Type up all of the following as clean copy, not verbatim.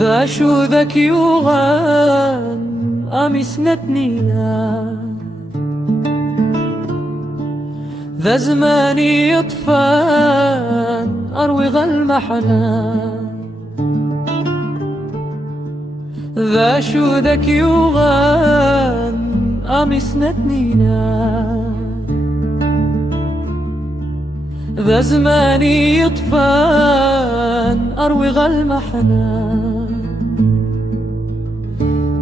ذا شو ذاك يوغان أمي سنتنينا ذا زماني يطفان أروي غالمحنا ذا شو ذاك يوغان أمي سنتنينا ذا زماني يطفان أروي غالمحنا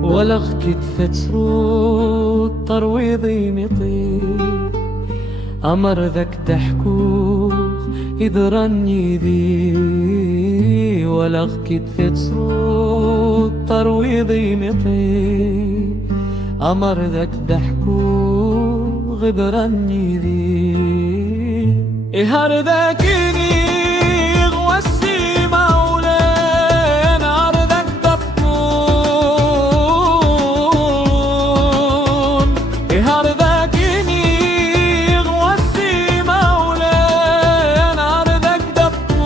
ولغ كتفت سرود طرويضي مطير أمر ذاك دحكوخ إذرني ذي ولغ كتفت سرود طرويضي مطير أمر ذاك دحكوخ إذرني ذي إهار ذاكني غوسي مولين عرضك طبطون إهار ذاكني غوسي مولين عرضك طبطون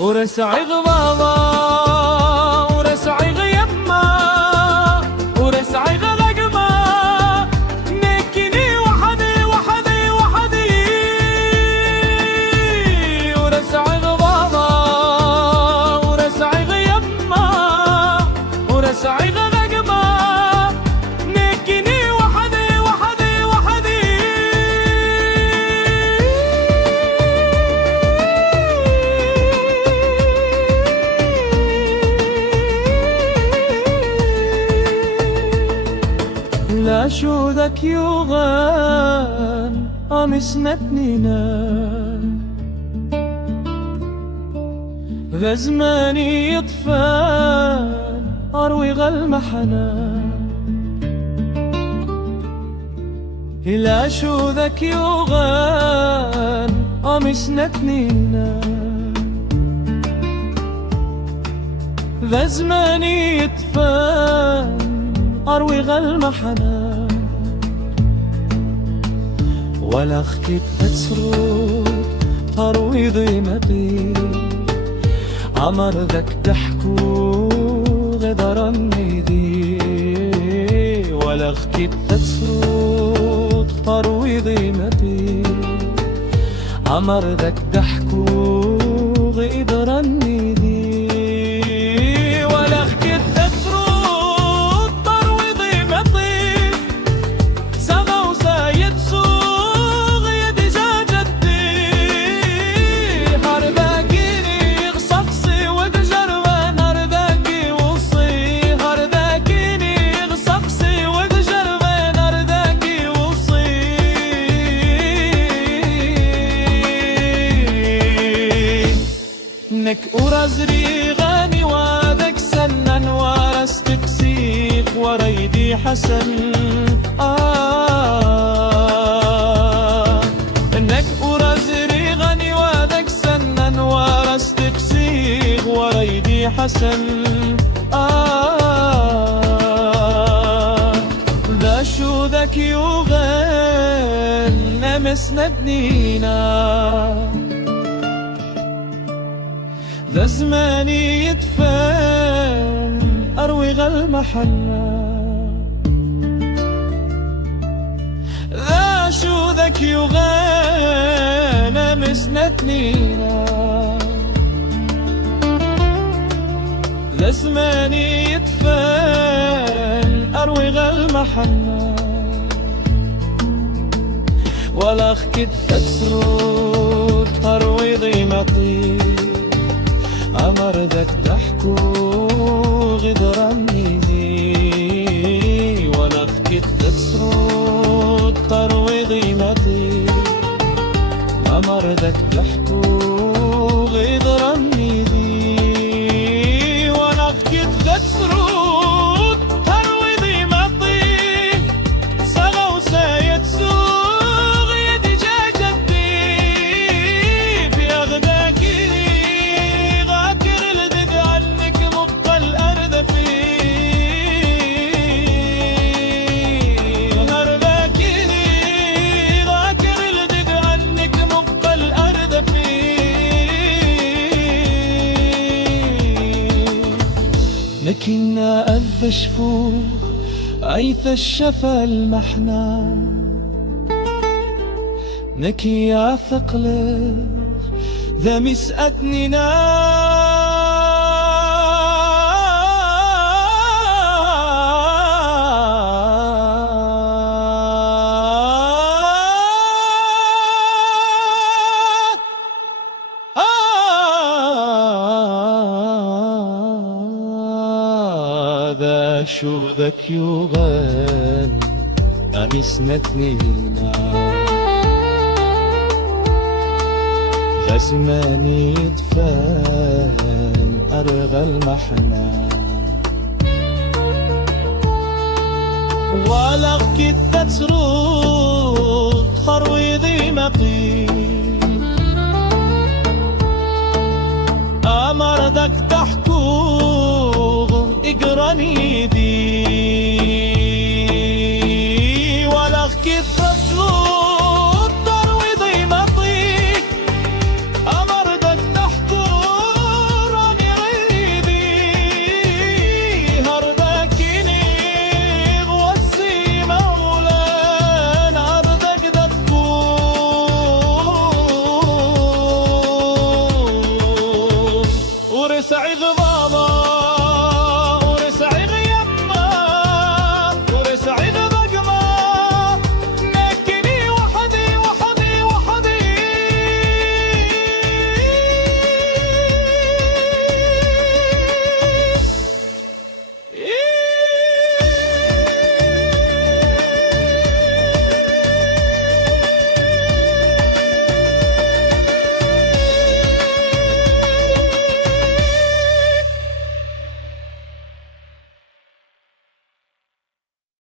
ورسعي غضاضا ورسعي غيما ورسعي لا شو ذاك يوغان أمي سنتنينا ذا زماني يطفان أروي غالمحنا لا شو ذاك يوغان أمي سنتنينا ذا زماني يطفان أروي غالمحنا ولا خكيت تسرود أروي ضيمتي عمر ذاك ضحكو غدرني ذي ولا خكيت تسرود أروي ضيمتي عمر ذاك ضحكو غدرني ذي ولا خكيت نك أرزري غاني وذاك سنن ورستك سيق وريدي حسن نك أرزري غاني وذاك سنن ورستك سيق وريدي حسن ذا شو ذاك يوغان نمس ندنينا ذا زماني يدفن أروي غالمحنا ذا شو ذاك يوغانا مسنتنينا ذا زماني يدفن أروي غالمحنا ولا خكت تسرود أروي ضيمتي أمر ذاك ضحكو غدرني ذي ولا خكت تسرود طروي ضيمتي أمر ذاك ضحكو غدرني ذي ولا خكت تسرود طروي ضيمتي صغى وسايد سوغ يدي جاجتي في أغداكي ذاكر الدد عنك مبقى الأرض لكننا أذ شفوخ أيث الشفا المحنى نكي يا ثقلخ ذا مسأتننا ذا شو ذاك يغن أمسنتنينا زماني يدفن أرغى المحنى ولغ كثة سرود خروي ذي مقيم أمر دك تحكوغ إقراني دي ولغ كثة سرود تروي ذي مقيم أمر دك تحكور راني ريدي هردكيني غوسي مولان أردك دكور ورسعي غضابا